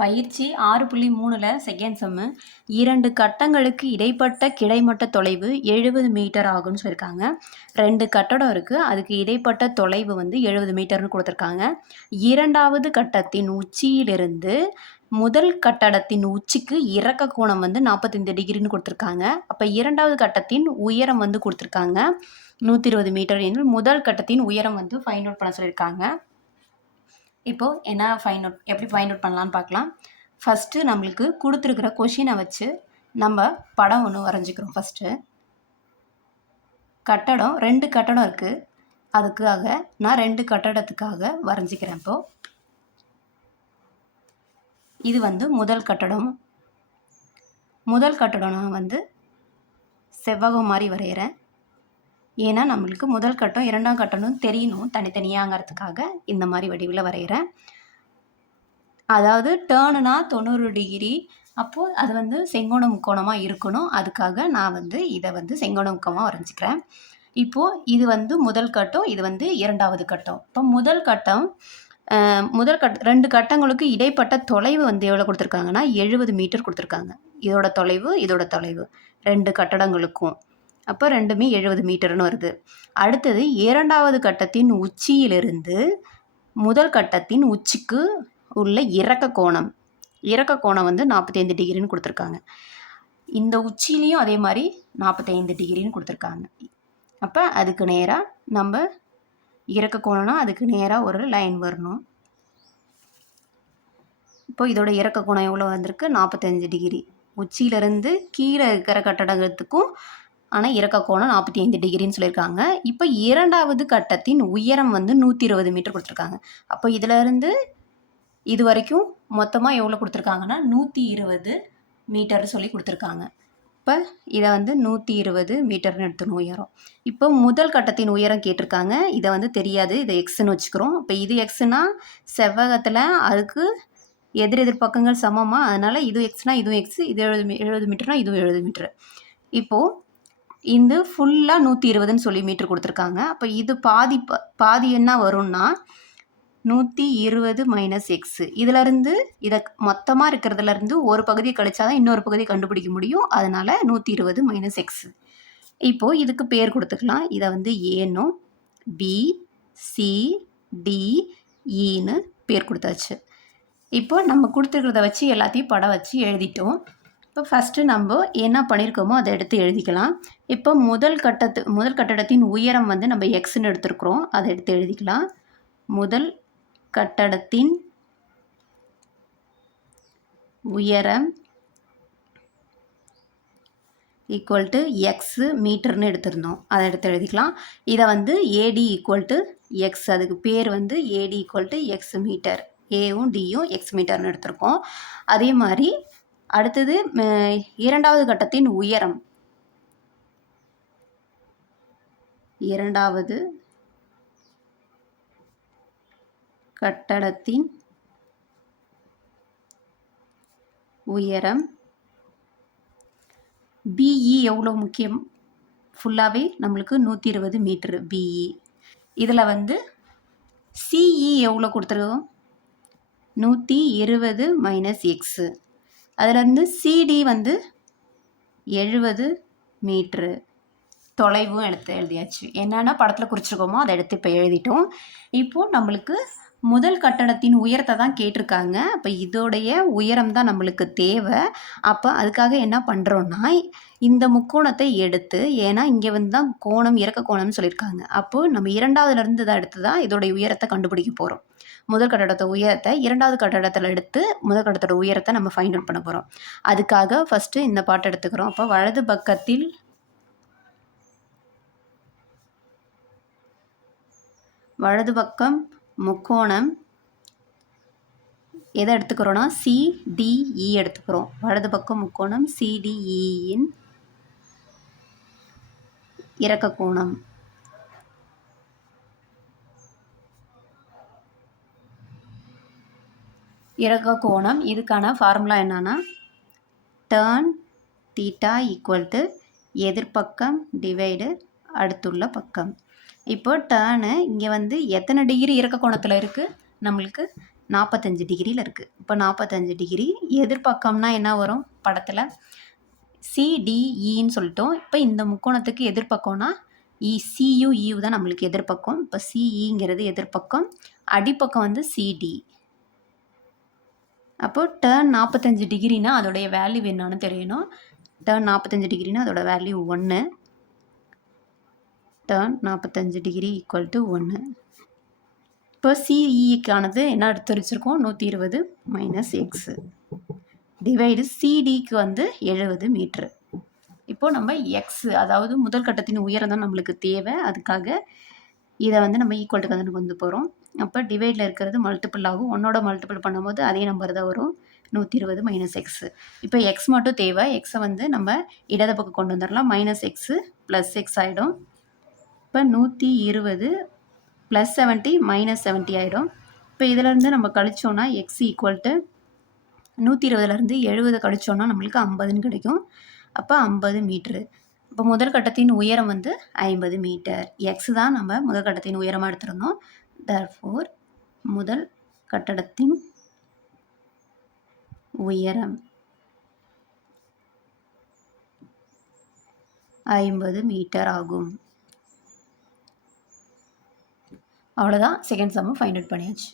பயிற்சி 6.3ல செகண்ட் சம்மு 2 கட்டங்களுக்கு இடைப்பட்ட கிடைமட்ட தொலைவு 70 மீட்டர் ஆகும்னு சொல்லியிருக்காங்க. 2 கட்டடம் இருக்குது, அதுக்கு இடைப்பட்ட தொலைவு வந்து 70 மீட்டர்னு கொடுத்துருக்காங்க. இரண்டாவது கட்டத்தின் உச்சியிலிருந்து முதல் கட்டடத்தின் உச்சிக்கு இறக்க கோணம் வந்து 45 டிகிரின்னு கொடுத்துருக்காங்க. அப்போ இரண்டாவது கட்டத்தின் உயரம் வந்து கொடுத்துருக்காங்க 120 மீட்டர் எனில் முதல் கட்டத்தின் உயரம் வந்து ஃபைண்ட் அவுட் பண்ண சொல்லியிருக்காங்க. இப்போது என்ன எப்படி ஃபைண்ட் அவுட் பண்ணலான்னு பார்க்கலாம். ஃபஸ்ட்டு நம்மளுக்கு கொடுத்துருக்கிற கொஷினை வச்சு நம்ம படம் ஒன்று வரைஞ்சிக்கிறோம். ஃபஸ்ட்டு கட்டடம் 2 கட்டடம் இருக்குது, அதுக்காக நான் 2 கட்டடத்துக்காக வரைஞ்சிக்கிறேன். இப்போது இது வந்து முதல் கட்டடம். முதல் கட்டடம் நான் வந்து செவ்வகம் மாதிரி வரைகிறேன். ஏன்னா நம்மளுக்கு முதல் கட்டம் இரண்டாம் கட்டணம் தெரியணும் தனித்தனியாங்கிறதுக்காக இந்த மாதிரி வடிவில் வரைகிறேன். அதாவது டேர்னுனா 90 டிகிரி, அப்போது அது வந்து செங்கோண முக்கோணமாக இருக்கணும். அதுக்காக நான் வந்து இதை வந்து செங்கோண முக்கோணமாக வரைஞ்சிக்கிறேன். இப்போது இது வந்து முதல் கட்டம், இது வந்து இரண்டாவது கட்டம். இப்போ முதல் கட்டம் 2 கட்டங்களுக்கு இடைப்பட்ட தொலைவு வந்து எவ்வளோ கொடுத்துருக்காங்கன்னா 70 மீட்டர் கொடுத்துருக்காங்க. இதோட தொலைவு 2 கட்டடங்களுக்கும். அப்போ ரெண்டுமே 70 மீட்டர்னு வருது. அடுத்தது இரண்டாவது கட்டத்தின் உச்சியிலிருந்து முதல் கட்டத்தின் உச்சிக்கு உள்ள இறக்க கோணம் வந்து 45 டிகிரின்னு கொடுத்துருக்காங்க. இந்த உச்சியிலையும் அதே மாதிரி 45 டிகிரின்னு கொடுத்துருக்காங்க. அப்போ அதுக்கு நேராக நம்ம இறக்க கோணம்னா அதுக்கு நேராக ஒரு லைன் வரணும். இப்போ இதோட இறக்க கோணம் எவ்வளோ வந்திருக்கு 45 டிகிரி. உச்சியிலேருந்து கீழே இருக்கிற கட்டடத்துக்கும் ஆனால் இறக்க கோணம் 45 டிகிரின்னு சொல்லியிருக்காங்க. இப்போ இரண்டாவது கட்டத்தின் உயரம் வந்து 120 மீட்டர் கொடுத்துருக்காங்க. அப்போ இதிலேருந்து இது வரைக்கும் மொத்தமாக எவ்வளோ கொடுத்துருக்காங்கன்னா 120 மீட்டர் சொல்லி கொடுத்துருக்காங்க. இப்போ இதை வந்து 120 மீட்டர்னு எடுத்துணும் உயரம். இப்போ முதல் கட்டத்தின் உயரம் கேட்டிருக்காங்க. இதை வந்து தெரியாது, இதை எக்ஸ்ன்னு வச்சுக்கிறோம். இப்போ இது எக்ஸ்னா செவ்வகத்தில் அதுக்கு எதிர் பக்கங்கள் சமமாக, அதனால் இது எக்ஸ்னா இதுவும் எக்ஸ், இது 70 மீட்டர்னா இதுவும் 70 மீட்டர். இப்போது இந்த ஃபுல்லாக 120ன்னு சொல்லி மீட்டர் கொடுத்துருக்காங்க. அப்போ இது பாதி என்ன வரும்னா 120 மைனஸ் எக்ஸு. இதிலேருந்து இதை மொத்தமாக இருக்கிறதுலேருந்து ஒரு பகுதியை கழிச்சா தான் இன்னொரு பகுதியை கண்டுபிடிக்க முடியும். அதனால் 120 மைனஸ் எக்ஸு. இப்போது இதுக்கு பேர் கொடுத்துக்கலாம். இதை வந்து ஏன்னும் பி சி டி ஈன்னு பேர் கொடுத்தாச்சு. இப்போ நம்ம கொடுத்துருக்கிறத வச்சு எல்லாத்தையும் படம் வச்சு எழுதிட்டோம். இப்போ ஃபஸ்ட்டு நம்ம என்ன பண்ணியிருக்கோமோ அதை எடுத்து எழுதிக்கலாம். இப்போ முதல் கட்டடத்தின் உயரம் வந்து நம்ம எக்ஸ்ன்னு எடுத்துருக்குறோம், அதை எடுத்து எழுதிக்கலாம். முதல் கட்டடத்தின் உயரம் ஈக்குவல் டு எக்ஸு மீட்டர்னு எடுத்திருந்தோம், அதை எடுத்து எழுதிக்கலாம். இதை வந்து ஏடி ஈக்குவல் டு எக்ஸ், அதுக்கு பேர் வந்து A D equal to x metre, ஏவும் டியும் எக்ஸ் மீட்டர்னு எடுத்திருக்கோம். அதே மாதிரி அடுத்தது இரண்டாவது கட்டத்தின் உயரம், இரண்டாவது கட்டடத்தின் உயரம் பிஇ எவ்வளோ முக்கியம், ஃபுல்லாகவே நம்மளுக்கு 120 மீட்ரு பிஇ. இதில் வந்து சிஇ எவ்வளோ கொடுத்துருக்கோம் 120 மைனஸ் எக்ஸு. அதிலேருந்து சிடி வந்து 70 மீட்ரு தொலைவும் எடுத்து எழுதியாச்சு. என்னென்னா படத்தில் குறிச்சிருக்கோமோ அதை எடுத்து இப்போ எழுதிட்டோம். இப்போது நம்மளுக்கு முதல் கட்டடத்தின் உயரத்தை தான் கேட்டிருக்காங்க. அப்போ இதோடைய உயரம் தான் நம்மளுக்கு தேவை. அப்போ அதுக்காக என்ன பண்ணுறோன்னா இந்த முக்கோணத்தை எடுத்து, ஏன்னா இங்கே வந்து தான் கோணம் இறக்க கோணம்னு சொல்லியிருக்காங்க, அப்போது நம்ம இரண்டாவதுலேருந்து தான் எடுத்து தான் இதோடைய உயரத்தை கண்டுபிடிக்க போகிறோம். முதல் கட்டடத்தோட உயரத்தை இரண்டாவது கட்டடத்தில் எடுத்து முதல் கட்டடத்தோட உயரத்தை நம்ம ஃபைண்ட் அவுட் பண்ண போகிறோம். அதுக்காக ஃபஸ்ட்டு இந்த பாட்டை எடுத்துக்கிறோம். அப்போ வலது பக்கத்தில் வலது பக்கம் முக்கோணம் எதை எடுத்துக்கிறோன்னா சிடிஇ எடுத்துக்கிறோம். வலது பக்கம் முக்கோணம் சிடிஇயின் இறக்க கோணம் இதுக்கான ஃபார்முலா என்னன்னா டேர்ன் தீட்டா ஈக்குவல் டு எதிர்பக்கம் டிவைடு அடுத்துள்ள பக்கம். இப்போ டேர்னு இங்கே வந்து எத்தனை டிகிரி இறக்க கோணத்தில் இருக்குது, நம்மளுக்கு 45 டிகிரியில் இருக்குது. இப்போ 45 டிகிரி எதிர்பக்கம்னா என்ன வரும் படத்தில்? சிடிஇன்னு சொல்லிட்டோம். இப்போ இந்த முக்கோணத்துக்கு எதிர்பக்கம்னா சியு தான் நம்மளுக்கு எதிர்பக்கம். இப்போ சிஇங்கிறது எதிர்பக்கம், அடிப்பக்கம் வந்து சிடி. அப்போது டேர்ன் 45 டிகிரினா அதோடைய வேல்யூ என்னன்னு தெரியணும். டேர்ன் 45 டிகிரினா அதோட value 1. Turn 45 degree equal to 1. இப்போ சிஇக்கானது என்ன எடுத்து வச்சுருக்கோம்? 120 மைனஸ் எக்ஸு டிவைடு சிடிக்கு வந்து 70 மீட்ரு. இப்போ நம்ம எக்ஸ், அதாவது முதல் கட்டத்தின் உயரம் தான் நம்மளுக்கு தேவை. அதுக்காக இதை வந்து நம்ம ஈக்குவல் டு கணக்கு கொண்டு போகிறோம். அப்போ டிவைடில் இருக்கிறது மல்டிபிள் ஆகும். 1ஓட மல்டிபிள் பண்ணும்போது அதே நம்பர் தான் வரும், 120 மைனஸ் எக்ஸு. இப்போ எக்ஸ் மட்டும் தேவை. எக்ஸை வந்து நம்ம இடது பக்கம் கொண்டு வந்துடலாம். மைனஸ் எக்ஸு ப்ளஸ் எக்ஸ் ஆகிடும். இப்போ 120 ப்ளஸ் 70 மைனஸ் 70 ஆகிடும். இப்போ இதிலேருந்து நம்ம கழிச்சோன்னா எக்ஸ் ஈக்குவல் டு 120லேருந்து 70 கழிச்சோன்னா நம்மளுக்கு 50ன்னு கிடைக்கும். அப்போ 50 மீட்ரு. இப்போ முதல் கட்டத்தின் உயரம் வந்து 50 மீட்டர். எக்ஸ் தான் நம்ம முதல் கட்டத்தின் உயரமாக எடுத்திருந்தோம். தர்ஃபோர் முதல் கட்டடத்தின் உயரம் 50 மீட்டர் ஆகும். அவ்வளோதான். செகண்ட் சம்மு ஃபைண்ட் அவுட் பண்ணியாச்சு.